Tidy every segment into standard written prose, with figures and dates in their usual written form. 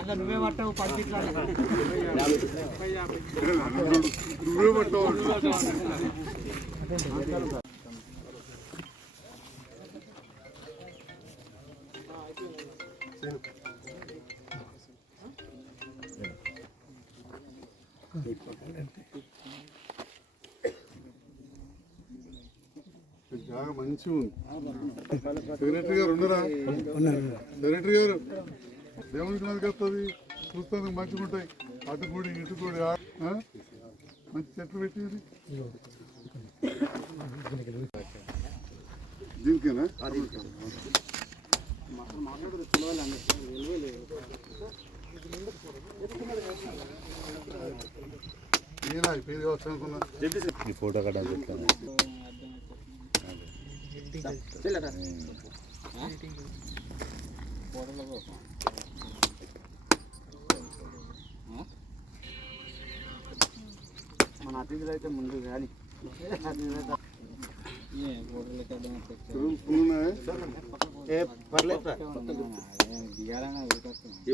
అలా నువ్వే పట్టావు 10 ఫీట్ల నువ్వే పట్టావు జాగా మంచిగా ఉంది. సెక్రటరీ గారు ఉన్నారా? సెక్రటరీ గారు దేవునికి నదికి వస్తుంది, చూస్తానికి మంచిగా ఉంటాయి. అటుకూడి ఇటుకూడి మంచి చెట్లు పెట్టేది దీనికేనా? నేనా పేరు కావచ్చు అనుకున్నా. ఫోటో కట్టా మన అతిథులు అయితే ముందు కానీ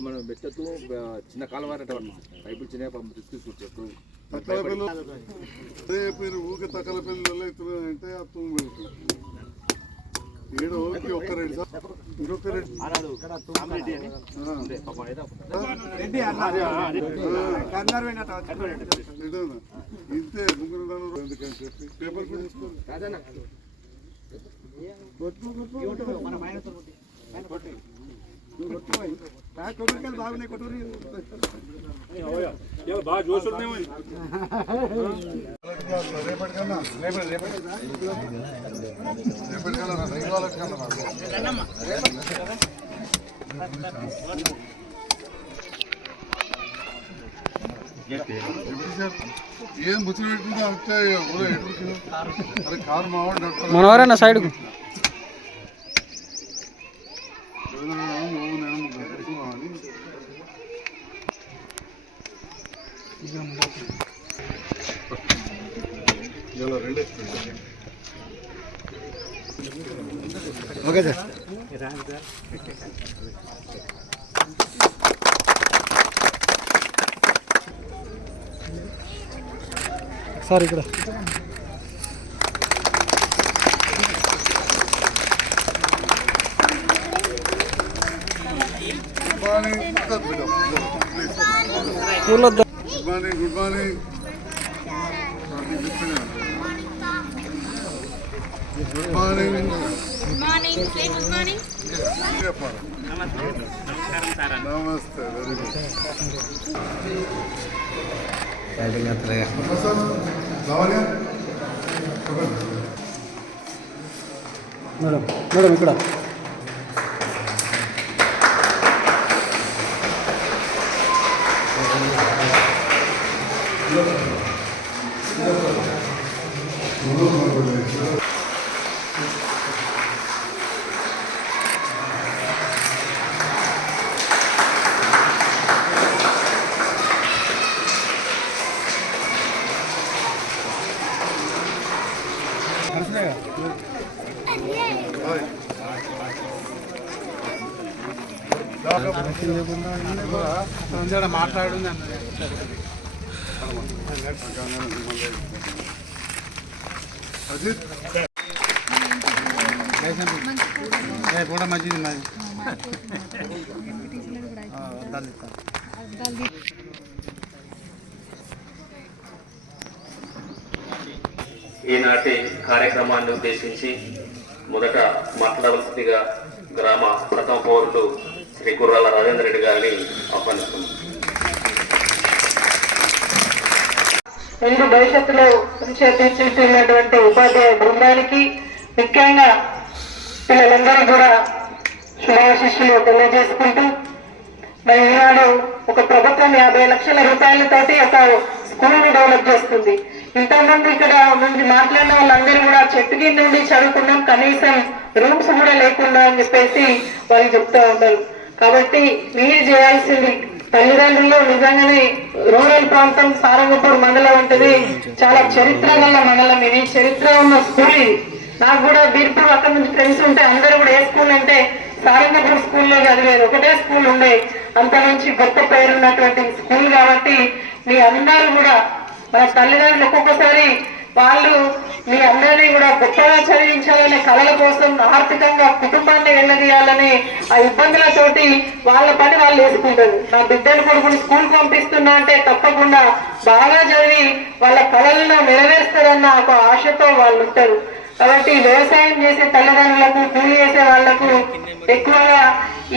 మనం పెట్టు చిన్న కాలం పైపులు చిన్న తీసుకుంటారు. తక్కల పిల్లలు అదే పేరు ఊకే తక్కల పిల్లలు అంటే ఆ తూము పెడుతుంది. ఏడో ఒక్క రెడ్డి ఇంకొక రెడ్డి ఇంతే ముగ్గురు ఎందుకని చెప్పి పేపర్ కూడా తీసుకోండి. బాగున్నాయి కొట్టూరి బాగా జోష్ రేపటికన్నా ఏం ముచ్చట పెట్టుకుంటే అంటే అరే కారు మావాడు మనవరన్నా సైడ్కు ఓకే సార్. సార్ ఇక్కడ good morning good morning good morning నమస్తే వెరీ గుడ్. మేడం మేడం ఇక్కడ మాట్లాడు అజిత్ కూడా మంచిది మరి ఈనాటి కార్యక్రమాన్ని ఉద్దేశించి మొదట మాట్లాడవలసిందిగా గ్రామ ప్రథమ పౌరులు శ్రీ కుర్రాల రాజేంద్ర రెడ్డి గారిని ఆహ్వానిస్తున్నాం. ముందు భవిష్యత్తులో తీర్చిదిద్దినటువంటి ఉపాధ్యాయ బృందానికి ముఖ్యంగా పిల్లలందరూ కూడా శుభాశిష్యులు తెలియజేసుకుంటూ మరి ఈనాడు ఒక ప్రభుత్వం 50 లక్షల రూపాయలతోటి ఒక స్కూల్ని డెవలప్ చేస్తుంది. ఇంతకుముందు ఇక్కడ నుంచి మాట్లాడిన వాళ్ళందరూ కూడా చెట్టు కింద నుండి చదువుకున్నాం, కనీసం రూమ్స్ కూడా లేకుండా అని చెప్పేసి వాళ్ళు చెప్తూ ఉంటారు. కాబట్టి మీరు చేయాల్సింది తల్లిదండ్రులు నిజంగానే రూరల్ ప్రాంతం సారంగపూర్ మండలం ఉంటుంది, చాలా చరిత్ర గల మండలం ఇది, చరిత్ర ఉన్న స్కూల్ ఇది. నాకు కూడా బీర్పూర్ అక్కడ నుంచి ఫ్రెండ్స్ ఉంటే అందరూ కూడా ఏ స్కూల్ అంటే సారంగపూర్ స్కూల్లో చదివేది, ఒకటే స్కూల్ ఉండే, అంత నుంచి గొప్ప పేరున్నటువంటి స్కూల్ కాబట్టి మీ అందరూ కూడా మన తల్లిదండ్రులు ఒక్కొక్కసారి వాళ్ళు మీ అందరినీ కూడా గొప్పగా చదివించాలనే కళల కోసం ఆర్థికంగా కుటుంబాన్ని వెళ్ళదీయాలనే ఆ ఇబ్బందులతోటి వాళ్ళ పని వాళ్ళు వేసుకుంటారు. నా బిడ్డలు కొడుకుని స్కూల్ పంపిస్తున్నా అంటే తప్పకుండా బాగా చదివి వాళ్ళ కళలను నెరవేరుస్తారన్న ఒక ఆశతో వాళ్ళు ఉంటారు. కాబట్టి వ్యవసాయం చేసే తల్లిదండ్రులకు, కూలి చేసే వాళ్లకు ఎక్కువగా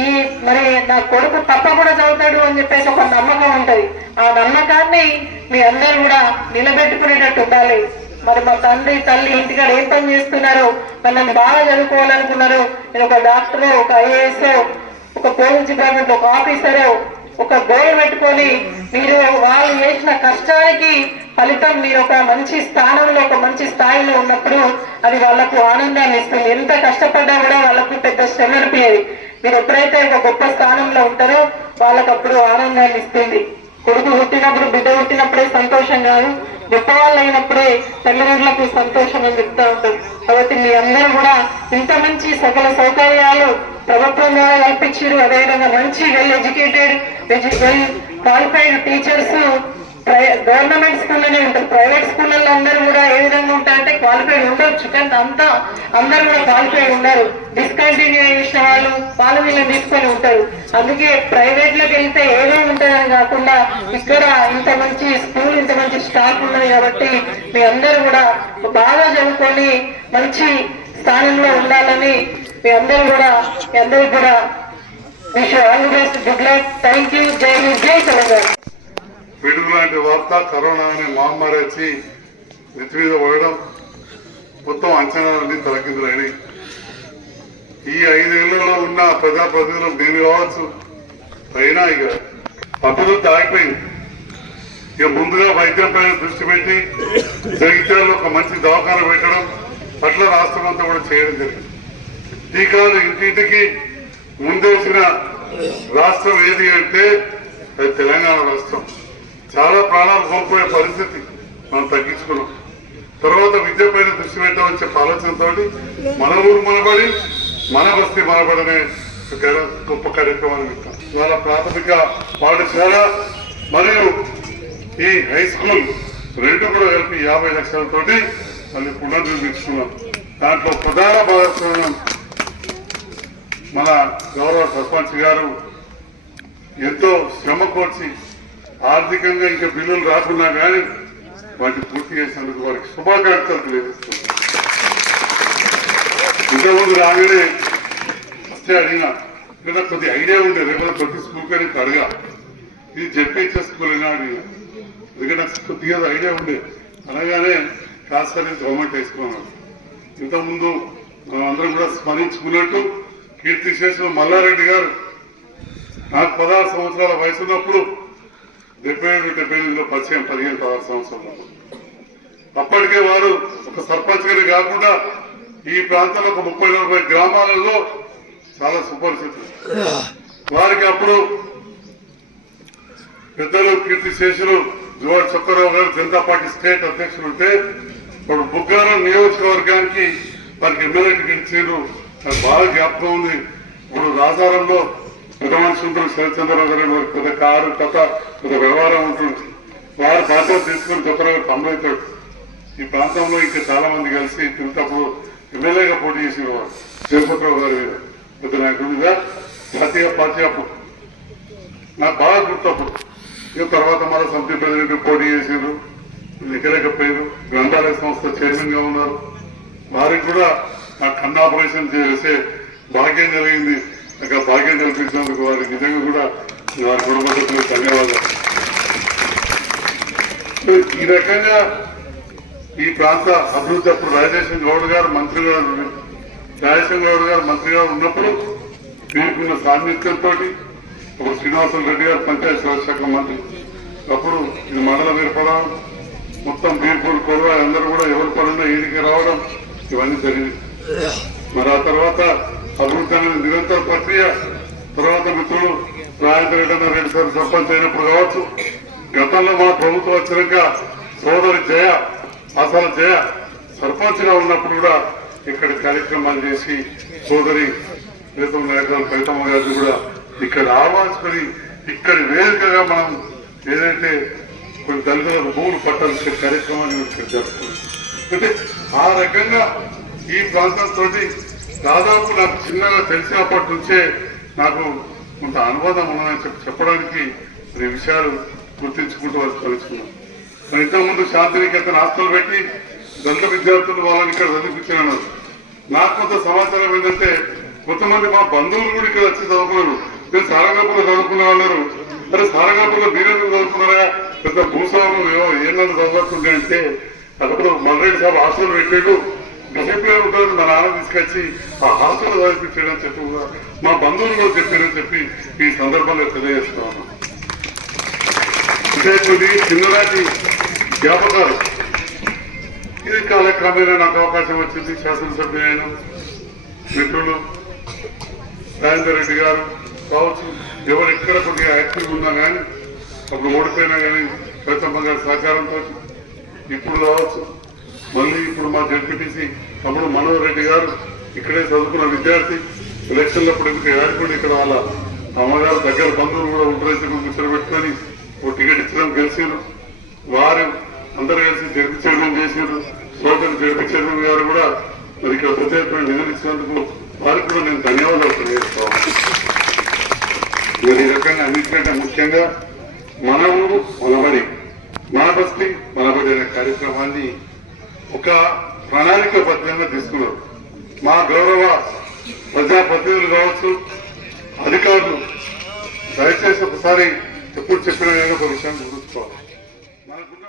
ఈ మరి నా కొడుకు తప్పకుండా చదువుతాడు అని చెప్పేసి ఒక నమ్మకం ఉంటది. ఆ నమ్మకాన్ని మీ అందరూ కూడా నిలబెట్టుకునేటట్టు ఉండాలి. మరి మా తండ్రి తల్లి ఇంటికాడ ఏం పని చేస్తున్నారో, నన్ను బాగా చదువుకోవాలనుకున్నారు, నేను ఒక డాక్టర్, ఒక ఐఏఎస్, ఒక పోలీస్ డిపార్ట్మెంట్ ఒక ఆఫీసర్, ఒక గోల్ పెట్టుకొని మీరు వాళ్ళు చేసిన కష్టానికి ఫలితం మీరు ఒక మంచి స్థానంలో, ఒక మంచి స్థాయిలో ఉన్నప్పుడు అది వాళ్ళకు ఆనందాన్ని ఇస్తుంది. ఎంత కష్టపడ్డా కూడా వాళ్ళకు పెద్ద శ్రమ అనిపించేది. మీరు ఎప్పుడైతే ఒక గొప్ప స్థానంలో ఉంటారో వాళ్ళకు అప్పుడు ఆనందాన్ని ఇస్తుంది. కొడుకు పుట్టినప్పుడు, బిడ్డ పుట్టినప్పుడే సంతోషం కాదు, గొప్ప వాళ్ళు అయినప్పుడే తల్లిదండ్రులకు సంతోషం అని చెప్తా ఉంటారు. కాబట్టి మీ అందరూ కూడా ఇంత మంచి సకల సౌకర్యాలు ప్రభుత్వం ద్వారా కల్పించారు. అదేవిధంగా మంచి well educated, well qualified teachers government స్కూల్లోనే ఉంటారు. ప్రైవేట్ స్కూళ్ళల్లో అందరూ కూడా ఏ విధంగా ఉంటారంటే క్వాలిఫైడ్ ఉండొచ్చు, కానీ అందరూ కూడా క్వాలిఫైడ్ ఉన్నారు. డిస్కంటిన్యూ చేసిన వాళ్ళు వీళ్ళని తీసుకొని ఉంటారు. అందుకే ప్రైవేట్ లోకి వెళ్తే ఏమేమి ఉంటుందని కాకుండా ఇక్కడ ఇంత మంచి స్కూల్, ఇంత మంచి స్టాఫ్ ఉన్నది కాబట్టి మీ అందరూ కూడా బాగా చదువుకొని మంచి స్థానంలో ఉండాలని మీ అందరికీ కూడా wish all the best, good luck, thank you, జై హింద్, జై తెలంగాణ. పిడుగు లాంటి వార్త, కరోనా అనే మహమ్మారి వచ్చి నెత్తి మీద పడడం, మొత్తం అంచనాలన్నీ తలకిందులైనాయి. ఈ 5 ఏళ్లలో ఉన్న ప్రజాప్రతినిధులు నేను కావచ్చు, అయినా ఇక అభివృద్ధి ఆగిపోయింది. ఇక ముందుగా వైద్యం పైన దృష్టి పెట్టి జగిత్యాలలో ఒక మంచి దవాఖాన పెట్టడం పట్ల రాష్ట్రం అంతా కూడా చేయడం జరిగింది. టీకాలు ఇంటింటికి ముందేసిన రాష్ట్రం ఏది అంటే అది తెలంగాణ రాష్ట్రం. చాలా ప్రాణాలు కోల్పోయే పరిస్థితి మనం తగ్గించుకున్నాం. తర్వాత విద్య పైన దృష్టి పెట్టామని చెప్పే ఆలోచనతో మన ఊరు మనబడి, మన బస్తీ మనబడనే గొప్ప కార్యక్రమాన్ని పెట్టాం. వాళ్ళ ప్రాథమిక పాఠశాల మరియు ఈ హై స్కూల్ రెండు కూడా కలిపి 50 లక్షలతోటి మళ్ళీ పునర్నిర్మించుకున్నాం. దాంట్లో ప్రధాన భాగస్వామ్యం మన గౌరవ సర్పంచ్ గారు ఎంతో శ్రమ కోర్చి ఆర్థికంగా ఇంకా బిల్లులు రాకున్నా కానీ వాటిని పూర్తి చేసినందుకు వారికి శుభాకాంక్షలు తెలియజేస్తున్నాం. ఇంతకుముందు రాగానే వస్తే అడిగినా ఇంకా కొద్ది ఐడియా ఉండే, రేపు ప్రతి స్కూల్ కానీ అడగా ఇది జెడ్పీహెచ్ఎస్ స్కూల్ అయినా అడిగినా, ఎందుకంటే నాకు కొద్దిగా ఐడియా ఉండే. అనగానే క్లాస్ సర్వీస్ గవర్నమెంట్ వేసుకున్నాను. ఇంతకుముందు మనం అందరం కూడా స్మరించుకున్నట్టు కీర్తిశేషులు మల్లారెడ్డి గారు నాకు 16 సంవత్సరాల వయసు ఉన్నప్పుడు 77-78లో పరిచయం, 15-16 సంవత్సరాలు. అప్పటికే వారు ఒక సర్పంచ్ గారి కాకుండా ఈ ప్రాంతంలో ఒక 30-40 గ్రామాలలో చాలా సుపరిచితులు. వారికి అప్పుడు పెద్దలు కీర్తిశేషులు జువాడు చొక్కరావు గారు జనతా పార్టీ స్టేట్ అధ్యక్షులు ఉంటే, ఇప్పుడు బుగ్గారం నియోజకవర్గానికి వారికి ఎమ్మెల్యే టికెట్ ఇచ్చారు. నాకు బాగా జ్ఞాపకం ఉంది. ఇప్పుడు రాజారంలో పెద్ద మనిషి ఉంటుంది, శరత్చంద్రరావు గారు, వారికి పెద్ద కారు కథ, పెద్ద వ్యవహారం ఉంటుంది. వారి బాధ్యత తీసుకుని చొక్కరావు తమ్ముడవుతాడు. ఈ ప్రాంతంలో ఇంకా చాలా మంది కలిసి తిరుగుతప్పుడు ఎమ్మెల్యేగా పోటీ చేసిన వారు తిరుపతిరావు గారి పెద్ద నాయకుడు మీద జాతీయ పార్టీ అప్పుడు నాకు బాగా గుర్తప్పుడు. ఇక తర్వాత మళ్ళీ సమితి ప్రెసిడెంట్ పోటీ చేసారు, ఎక్కలేకపోయారు. గ్రంథాలయ సంస్థ చైర్మన్ గా ఉన్నారు. వారికి కూడా నాకు కన్ను ఆపరేషన్ చేసే భాగ్యం కలిగింది. నాకు ఆ భాగ్యం కల్పించినందుకు వారికి నిజంగా కూడా వారి కుటుంబ సభ్యులకు ధన్యవాదాలు. ఈ రకంగా ఈ ప్రాంత అభివృద్ధి అప్పుడు రాజేశ్వర గౌడ్ గారు మంత్రిగా ఉన్నప్పుడు వీరికున్న సాన్నిధ్యంతో అప్పుడు శ్రీనివాసులు రెడ్డి గారు పంచాయతీ రాజ్ శాఖ మంత్రి, అప్పుడు ఇది మండలం ఏర్పడడం, మొత్తం బీర్పూర్ కొరవ అందరూ కూడా ఎవరి పనున్నా ఈడికి రావడం ఇవన్నీ జరిగింది. మరి ఆ తర్వాత అభివృద్ధి అనేది నిరంతర ప్రక్రియ. తర్వాత మిత్రులు రాజేంద్ర రెడ్డి సార్ సర్పంచ్ అయినప్పుడు కావచ్చు, గతంలో మా ప్రభుత్వం వచ్చినాక సోదరి జయ సర్పంచ్ గా ఉన్నప్పుడు కూడా ఇక్కడ కార్యక్రమాలు చేసి సోదరి ప్రీతం నాయకులు కవితమ్మ గారిని కూడా ఇక్కడ ఆహ్వానించుకొని ఇక్కడ వేదికగా మనం ఏదైతే కొన్ని దళితులకు భూములు పట్టాల్సిన కార్యక్రమాన్ని ఇక్కడ జరుపుకున్నాం. అంటే ఆ రకంగా ఈ ప్రాంతంతో దాదాపు నాకు చిన్నగా తెలిసినప్పటి నుంచే నాకు కొంత అనుబంధం ఉన్నదని చెప్పడానికి ఈ విషయాలు గుర్తించుకుంటూ వాళ్ళు తెలుసుకున్నాం. మరి ఇంతకుముందు శాంతినికేతన హాస్టల్ పెట్టి దళిత విద్యార్థులు వాళ్ళని ఇక్కడ చదివించాను. నాకు కొంత సమాచారం ఏంటంటే కొంతమంది మా బంధువులు కూడా ఇక్కడ వచ్చి చదువుకున్నారు. నేను సారంగాపూర్లో చదువుకునే వాళ్ళరు. మరి సారంగాపూర్లో మీరెందుకు చదువుకున్నారా, పెద్ద భూస్వాములు ఏమన్నా చదువుతుండే అంటే అక్కడ మల్రెడ్డి సాబ్ హాస్టల్ పెట్టాడు, డిసిప్లిన్ ఉంటుంది, మా నాన్న తీసుకొచ్చి ఆ హాస్టల్ చదివించాడని చెప్పి కూడా మా బంధువులు కూడా చెప్పారని చెప్పి ఈ సందర్భంగా తెలియజేస్తా ఉన్నాను. అంటే కొద్ది చిన్ననాటి జ్ఞాపకాలు. ఇది కాలక్రమేణా నాకు అవకాశం వచ్చింది. శాసనసభ్యులైన మిత్రులు రాజేందర్ రెడ్డి గారు కావచ్చు, ఎవరు ఎక్కడ కొద్దిగా యాక్టివ్ ఉన్నా కానీ అప్పుడు ఓడిపోయినా కానీ కవితమ్మ గారి సహకారంతో ఇప్పుడు కావచ్చు. మళ్ళీ ఇప్పుడు మా జడ్పీటీసీ తమ్ముడు మనోహర్ రెడ్డి గారు ఇక్కడే చదువుకున్న విద్యార్థి ఎలక్షన్లప్పుడు ఎందుకు ఏడుకోండి ఇక్కడ వాళ్ళ అమ్మగారు దగ్గర బంధువులు కూడా ఉంటారని కూర్చోబెట్టుకొని ఓ టికెట్ ఇచ్చడం గెలిచారు. వారు అందరూ కలిసి జడ్పీ చైర్మన్ చేశారు. సోదరు జడ్పీ చైర్మన్ గారు కూడా మరి ఇక్కడ ప్రత్యేకమైన నిధులు ఇచ్చినందుకు వారికి కూడా నేను ధన్యవాదాలు తెలియజేస్తాను. మరి ఈ రకంగా అన్నింటికంటే ముఖ్యంగా మన ఊరు మనబడి, మన బస్తీ మనబడి అనే కార్యక్రమాన్ని ఒక ప్రణాళికబద్ధంగా తీసుకున్నారు. మా గౌరవ ప్రజాప్రతినిధులు కావచ్చు, అధికారులు దయచేసి ఒకసారి ఎప్పుడు చెప్పిన ఒక విషయాన్ని గుర్తుంచుకోవాలి. మనకున్న